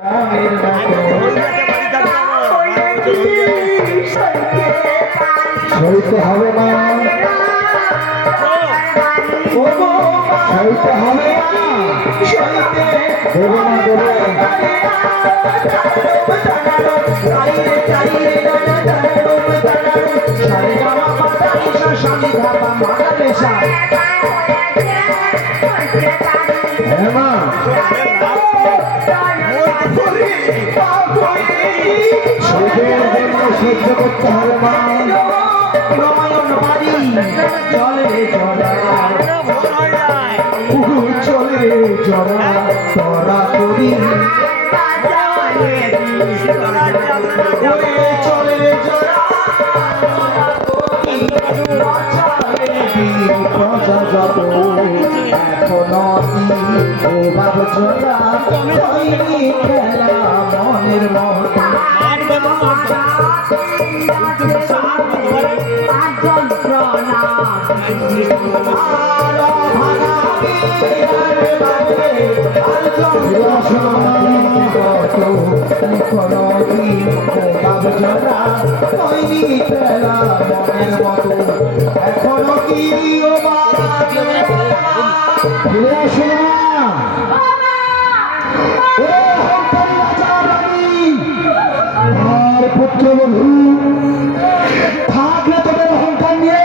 সইতে হবে না, সইতে হবে না, দেবে না দেবে। হ্যাঁ মা, সহ্য করতে হবে মা। চলে জড়া তোরা করি চলে প্রজা যত এখনো জড়া খেলা মনের মতো এখনো কি আর পুত্র বধূ থাকলে তোদের অহংকার নিয়ে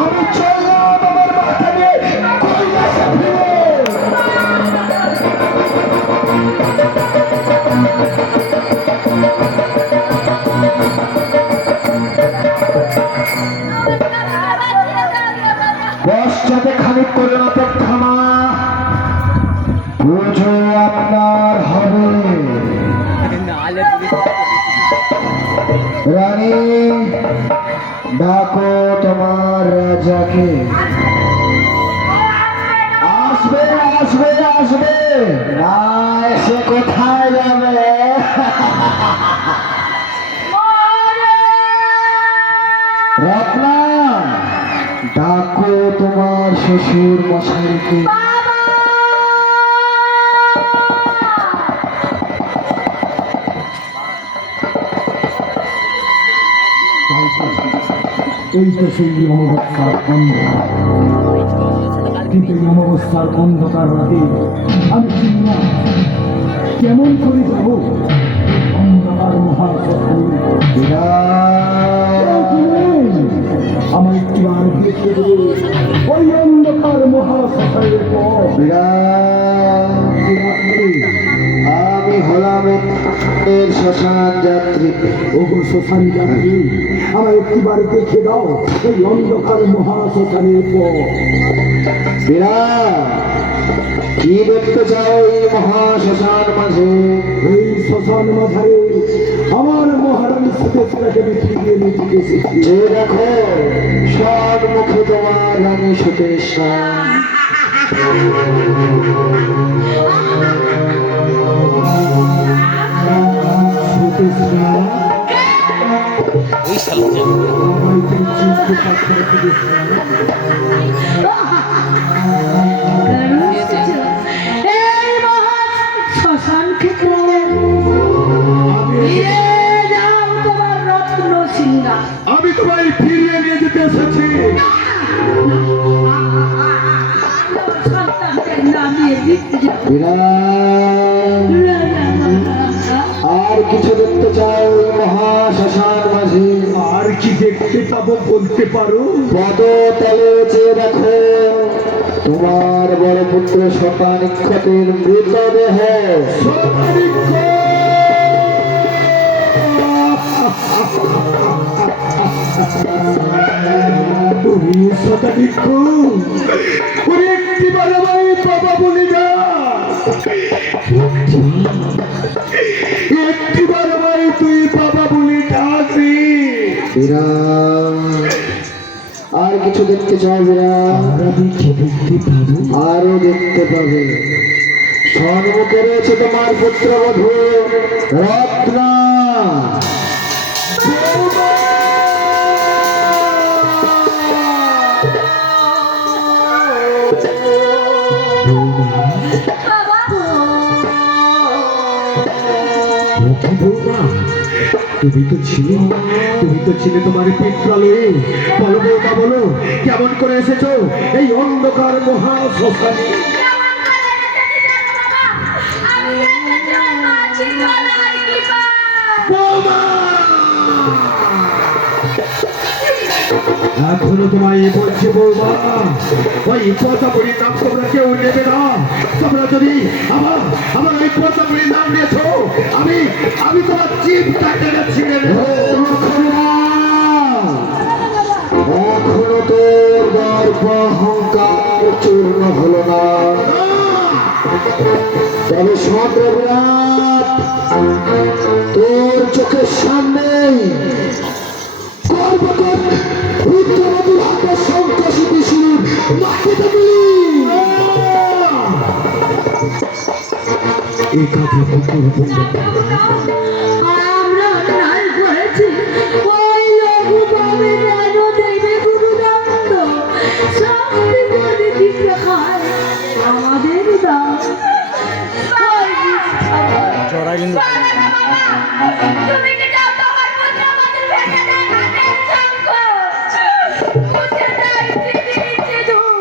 আমি চললাম আমার মাথা নিয়ে কৈলাসে ফিরে। পশ্চাতে খানিক করে অপেক্ষা মা, পুজো আপনার হবে। রানী ডাকো তোমার রাজাকে। আসবে আসবে আসবে, না এসে কোথায় যাবে? রত্না ডাকো তোমার শ্বশুর মশাইকে। এই তো সেই অমাবস্যার অন্ধকার, কিন্তু এই অমাবস্যার অন্ধকার রাতে আমি চিন্তা কেমন করে যাব অন্ধকার মহাশ্মশানে। আমার একটি আর দেখতে দেবে ওই অন্ধকার মহাশ্মশানের পর। আমি হলাম এর শ্মশান যাত্রী। ওগো শ্মশান যাত্রী, আমার একটিবার দেখে দাও এই অন্ধকার মহাশ্মশানের পর। কি দেখতে চাও এই মহাশ্মশান মাঝে? এই শ্মশান মাঝারে আমার মহারানী সুদেশটাকে আমি ফিরিয়ে নিতে এসেছি। যে দেখো সব মুখে তোমার রানী সুদেশা। আমি তোমায় ফিরিয়ে নিয়ে যেতে এসেছি। আর কিছু দেখতে চাই মহাশ্মশান মাঝে? আর কি দেখতে পাবো বলতে পারো? পদতলে চেয়ে দেখো তোমার বড় পুত্র শতানিক্ষতের মৃতদেহ। একটিবার আমায় বাবা বলি না, একটিবার আমায় তুই বাবা বলি ডাকবি। আর কিছু দেখতে চাও? আরো দেখতে পাবে। সম্মুখে রয়েছে তোমার পুত্রবধূ রত্না। বৌমা, তুমি তো ছিলে তোমার পিত্রালয়ে। বলো বৌমা, বলো কেমন করে এসেছো এই অন্ধকার মহা শ্মশানে? বৌমা, এখনো তোমায় বলছি বৌমা, ওই পচাপুরীর নাম তোমরা কেউ নেবে না। তোমরা যদি আমার ওই পচাপুরীর নাম নিয়েছ, আমি তোমার জীবটা টেনে ছিঁড়ে নেব। এখনো তোর গর্ব অহংকার চূর্ণ হলো না। তবে সন্দ্রবিরাট, তোর চোখের সামনে রুদ্রমধুর হাতে সংকোচিত শুরু মাটিতে এই কথা আমরা অন্যায় করেছি। ওই লঘু পাবে যেন দেবে গুরুদত্ত শাস্তি করে দিতে হয় আমাদের দাও। তুমি কি চাও তোমার পুত্র আমাদের ভেঙে দেয় হাতের শঙ্খ? মুছে দেয় পৃথিবীতে ধূল।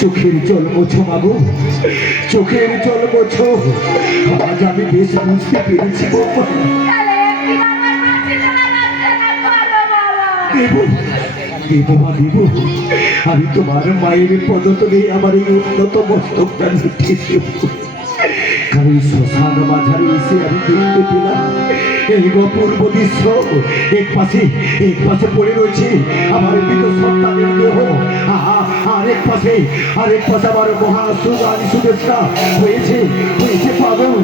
চোখের জল মোছো মাগো, চোখের জল মোছো। আজ আমি বেশ বুঝতে পেরেছি বৌমা। দেব, আমি তোমার মায়ের পদতলে আমার এই উন্নত মস্তকটা লুটিয়ে দেব। কারণ শ্মশান মাঝারে এসে আমি দেখতে পেলাম এই অপূর্ব দৃশ্য। এক পাশে পড়ে রয়েছে আমার মৃত সন্তানের দেহ, আরেক পাশে আমার মহাসুগানি সুদেশটা হয়েছে পাগল,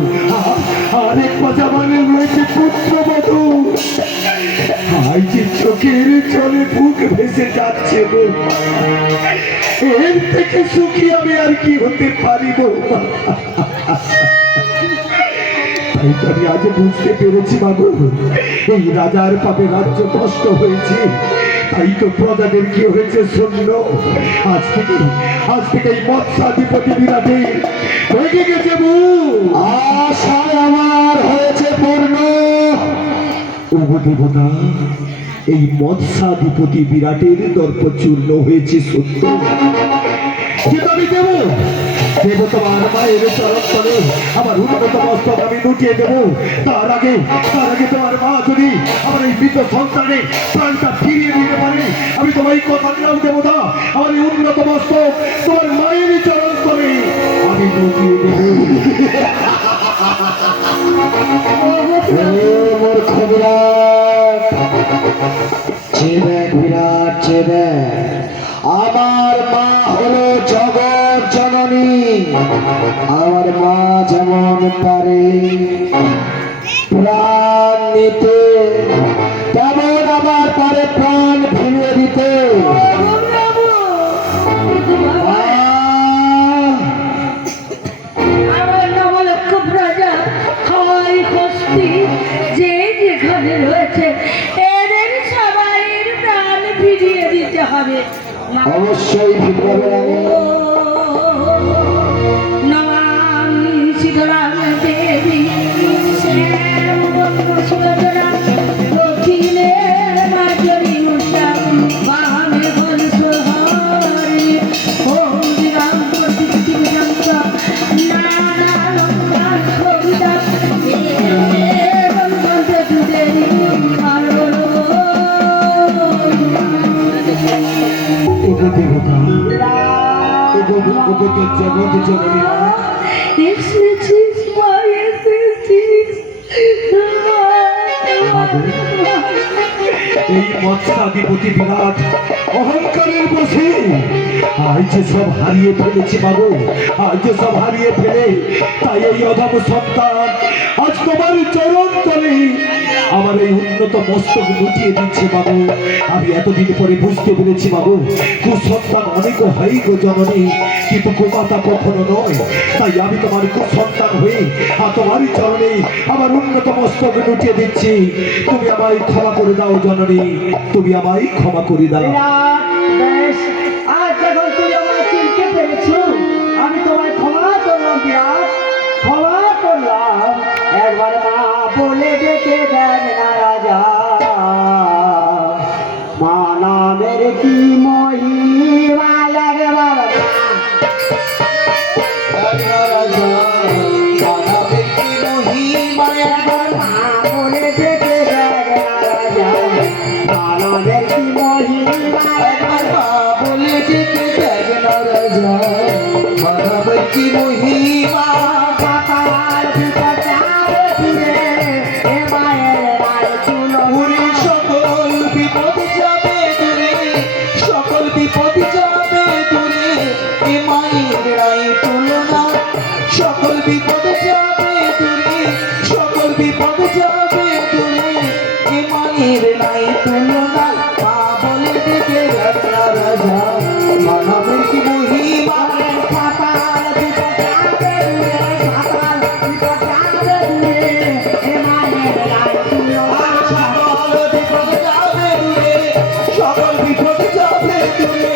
আরেক পাশে আমার রয়েছে পুত্রবধূ। আজ যে চোখের জলে বুক ভেসে যাচ্ছে বৌমা, এর থেকে সুখী আমি আর কি হতে পারি বৌমা। তাই তো আমি আজ বুঝতে পেরেছি বাবু, এই রাজার পাপে রাজ্য কষ্ট হয়েছে। তাই তো প্রজাদের কি হয়েছে শূন্য। আজ থেকে এই মৎস্যাধিপতি বিরাটে হয়ে গেছে আশায় আমার হয়েছে পূর্ণ। দেবতা, এই মৎস্যাধিপতি বিরাটের দর্প চূর্ণ হয়েছে সত্য, কিন্তু আমি দেব তোমার মায়ের চরণ তলে আমার উন্নত মস্তক আমি লুটিয়ে দেব। তার আগে তোমার মা যদি আমার এই মৃত সন্তানের প্রাণটা ফিরিয়ে দিতে পারে, আমি তোমায় কথা দিলাম দেবতা, আমার এই উন্নত মস্তক তোমার মায়ের চরণ তলে আমি লুটিয়ে দেব। মূর্খ বিরাট, আমার মা হলো জগৎ জননী। আমার মা যেমন পারে প্রাণ নিতে, তেমন আমার পারে প্রাণ ফিরিয়ে দিতে। আমার নবলক্ষ প্রজা হয় হস্তি, যে যেখানে রয়েছে এদের সবাইয়ের প্রাণ ফিরিয়ে দিতে হবে। অবশ্যই নমামি শীতলাং দেবী শ্যাম সুরজরা দক্ষিণে মাঝরি উষাম বামে বলসহরি ওম দিগাম প্রতিষ্ঠিত যন্ত্র নারায়ণ কবিতা এবং মন্ত্রদেবী জগৎ জননী এই মৎস্যাধিপতি বিরাট অহংকারের বসে আজ যে সব হারিয়ে ফেলেছি বাবু, আজ যে সব হারিয়ে ফেলে তাই এই অভাব সন্তান আজ তোমার চরণ তলে আমার এই উন্নত মস্তক লুটিয়ে দিচ্ছে বাবু। আমি এতদিন পরে বুঝতে পেরেছি বাবু, কুসন্তান অনেক হয় গো জননী, কিন্তু কুমাতা কখনো নয়। তাই আমি তোমার কুসন্তান হয়ে আর তোমারই চরণে আমার উন্নত মস্তক লুটিয়ে দিচ্ছি। তুমি আমায় ক্ষমা করে দাও জননী, তুমি আমায় ক্ষমা করে দাও। বিরাট, বেশ, আজ যখন তুমি আমায় চিনতে পেরেছো, আমি তোমায় ক্ষমা করলাম বিরাট, ক্ষমা করলাম। একবার মা বলে ডেকে দেন না রাজা, মা নামের কি মহিমা লাগে বাবা। একবার মা বলে ডেকে দেন না রাজা, মা নামের কি মহিমা একবার মা বলে ডেকে দেন না রাজা, মা নামের কি মহিমা। পাতার ভিতর যাবে ফিরে, এ মায়ের রায় তুলো উড়ে সকল বিপদ যাবে দূরে, সকল বিপদ যাবে দূরে, এ মায়ের নাই তুলনা। সকল বিপদ যাবে দূরে, সকল বিপদ যাবে দূরে, এ মায়ের নাই তুলনা। মা বলে ডেকে রাজা রাজা, মা নামের কি মহিমা। পাতার ভিতর যাবে দূরে, পাতার ভিতর যাবে দূরে, এ মায়ের রায় তুলো। সকল বিপদ যাবে দূরে, সকল বিপদ যাবে দূরে,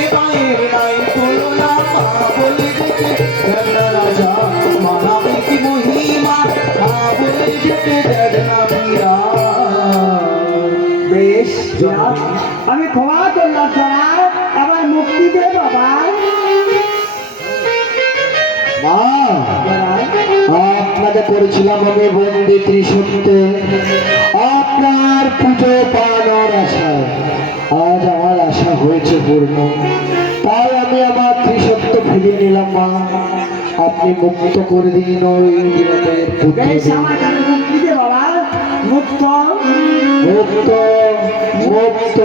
এ মায়ের নাই তুলনা। মা বলে ডেকে দেন না রাজা, মা নামের কি মহিমা। মা বলে ডেকে দেন না বিরাট। বেশ বিরাট, আমি ক্ষমা করলাম তোরা, আবার মুক্তি দে বাবা। মা, বিরাট, আপনাকে করেছিলাম আমি বন্দি ত্রিসত্যে, আপনার পুজো পাওয়ানোর আশায়। আজ আমার আশা হয়েছে পূর্ণ, তাই আমি আমার ত্রিসত্য ফিরিয়ে নিলাম মা। আপনি মুক্ত করে দিন ওই বিরাটের বেশ পুত্রকে। আমার কাছে মুক্তি দে বাবা, মুক্ত। মুক্ত মুক্ত।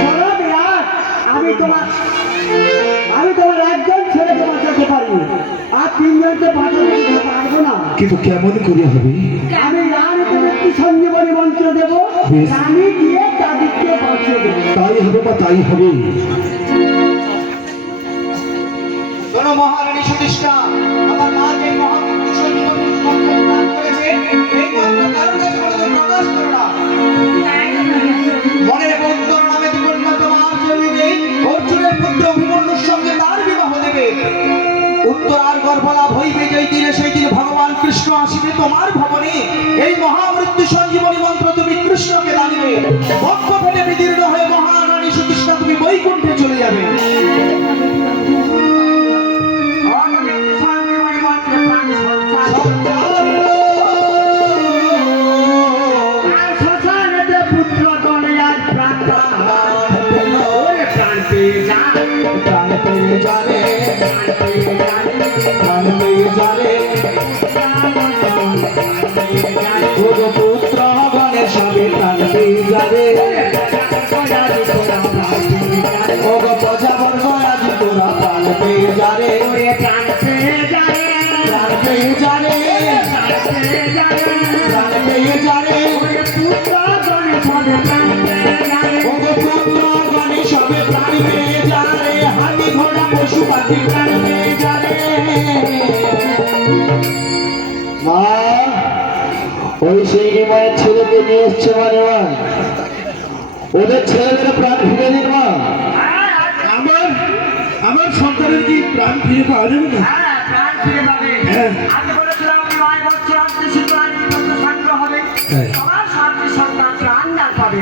শোনো বিরাট, আমি তোমার একজন ছেলেকে বাঁচাতে পারি, আর তিনজনকে বাঁচাতে পারবো না। কিন্তু কেমন করে হবে? আমি রানীকে একটি সঞ্জীবনী মন্ত্র দেবো, বেশ। রানী দিয়ে তাদেরকে বাঁচিয়ে দেবো। তাই হবে বা তাই হবে। শোনো মহারানী সুতিষ্ঠা, আমার মা যে মহামৃত্যু সঞ্জীবনী মন্ত্র প্রদান করেছে, এই মন্ত্র কারোর কাছে কোনোদিন প্রকাশ করো না। মনে রেখো, উত্তর নামে দুর্গা তোমার জন্মিবে, অর্জুনের পুত্র অভিমন্যুর সঙ্গে তার বিবাহ দেবে। উত্তর আর গর্ভলাভ হইবে যেই দিনে, সেই দিন ভগবান কৃষ্ণ আসিবে তোমার ভবনে। এই মহামৃত্যু সঞ্জীবনী মন্ত্র তুমি কৃষ্ণকে জানিবে। বক্ষ ফেটে বিদীর্ণ হয়ে মহারানী সুতিষ্ঠা তুমি বৈকুণ্ঠে চলে যাবে। সঞ্জীবনী মন্ত্রে প্রাণ সঞ্চার। আর শ্মশানেতে পুত্র গণে আজ প্রাণ পেল। ওরে প্রাণ পেয়ে যায়, প্রাণ পেয়ে যাবে, প্রাণ পেয়ে যায়, প্রাণ পেয়ে যাবে। ওগো পুত্র গণের সবে প্রাণ পেয়ে যাবে। ওগো প্রজাবর্গ আজ তোরা প্রাণ পেয়ে যাবে, প্রাণ পেয়ে যায়, প্রাণ পেয়ে যাবে, প্রাণ পেয়ে যাবে। পুত্র গণে সবে প্রাণ পেয়ে যায়। ওগো পুত্র গণের সবে প্রাণ পেয়ে যাবে। হাতি ঘোড়া পশু পাখি প্রাণ পেয়ে যাবে। মা, ওই সেই মায়ের ছেলেকে নিয়ে এসছে মানে মা, ওদের ছেলেমেয়েরা প্রাণ ফিরে দিন মা। আমার সন্তানের কি প্রাণ ফিরে পাওয়া যাবে না? হ্যাঁ, প্রাণ ফিরে পাবে। হ্যাঁ। আমি বলেছিলাম বিবাহ বছর আসতে শুধু শান্ত হবে, হ্যাঁ। সবার সাথে সন্তান প্রাণ দান পাবে।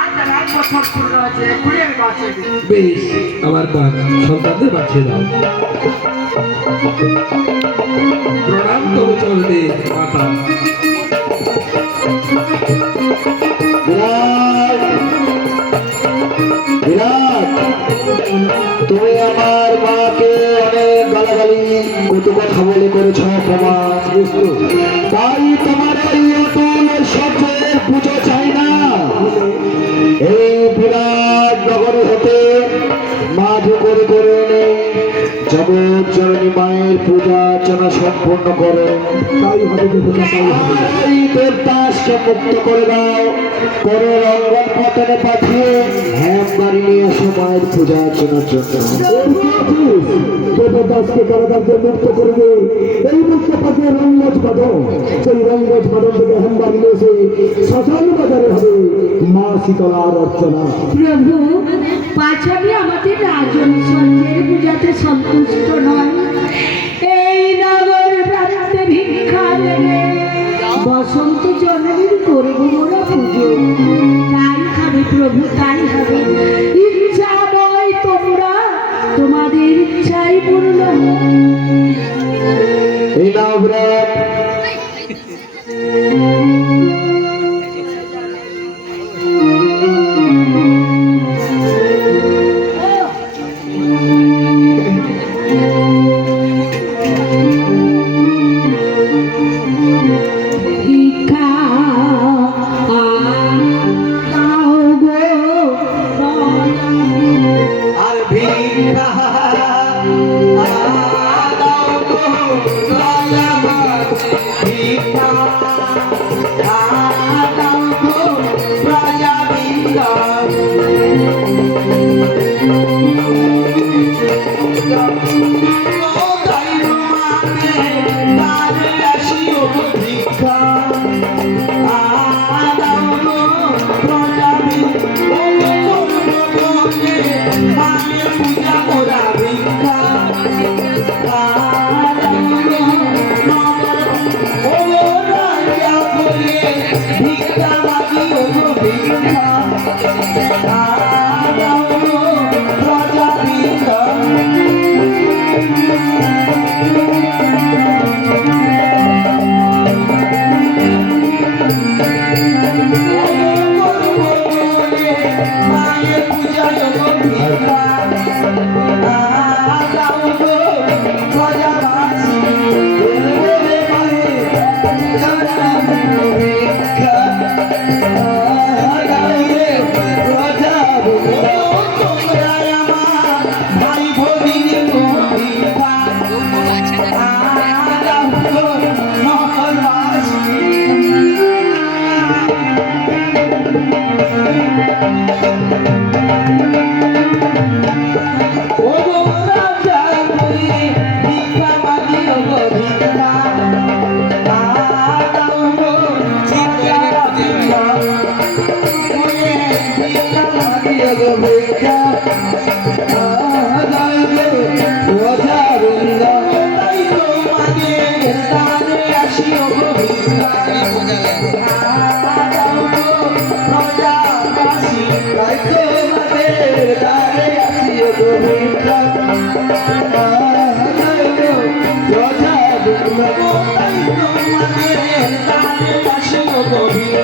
আজ তার 1 বছর পূর্ণ হয়েছে, ঘুরে আমি বাঁচিয়ে দিই। বেশ, আমার সন্তানদের বাঁচিয়ে দাও। প্রণাম তবু চলতে মাতা। বিরাট, বিরাট, তুমি আমার মাকে অনেক গালাগালি কত কথা বলে করেছ অপমান, তাই তোমার এই অতুল সত্যের পুজো চাই না। এই বিরাট নগর হতে মাঝ করে করে এনে জগৎ জননী মায়ের পূজা অর্চনা সম্পূর্ণ করে। তাই হবে দেবতা, তাই হবে। এই দেবদাসকে মুক্ত করে দাও, করে রঙ্গন পতনে পাঠিয়ে হ্যামবাড়ি নিয়ে আসো মায়ের পূজা অর্চনার জন্য। দেবদাসকে কারাগারকে মুক্ত করবে। এই মুক্ত পাঠিয়ে রঙ্গজ বাদন, সেই রঙ্গজ বাদন থেকে হেমবাড়ি নিয়ে এসে শ্মশান বাজারে হবে মা শীতলার অর্চনা। প্রভু, পাঁচালি আমাদের রাজৈশ্বর্যের পূজাতে সন্তুষ্ট নয়। এই নগর প্রান্তে ভিক্ষা দেবে বসন্ত জননীর করব মোরা পুজো। তাই হবে প্রভু, তাই হবে। ইচ্ছা বয় তোমরা, তোমাদের ইচ্ছাই পূর্ণ হোক। এই নাও ব্রাত। ভিক্ষা দাও গো আর ভিক্ষা দাও গো দয়াবান, ভিক্ষা দাও গো প্রজাবৃন্দ। ভিক্ষা দাও গো প্রজাবৃন্দ, পূজা মোরা ভিক্ষা ভিক্ষা মাগি ও ভিক্ষা দাও গো প্রজাবৃন্দ। মায়ের পূজায় ভিক্ষা দাও গো প্রজাবাসী, ভিক্ষা দাও রে প্রজাবৃন্দ। তোমরা আমার ভাই ভগিনী গো, ভিক্ষা দাও গো নগরবাসী। ও গো রাজা বলি, ভিক্ষা মাগি ও গো ভিক্ষা দাও গো চিত্রাবৃন্দ। ভিক্ষা মাগি ও গো ভিক্ষা দাও গো প্রজাবৃন্দ। তাই তোমাদের দানে আসি ও গো ভিক্ষা দাও গো প্রজাবাসী। তাই তোমাদের দানে আসি ও গো ভিক্ষা দাও গো প্রজাবৃন্দ। তাই তোমাদের দানে আসি ও গো ভিক্ষা।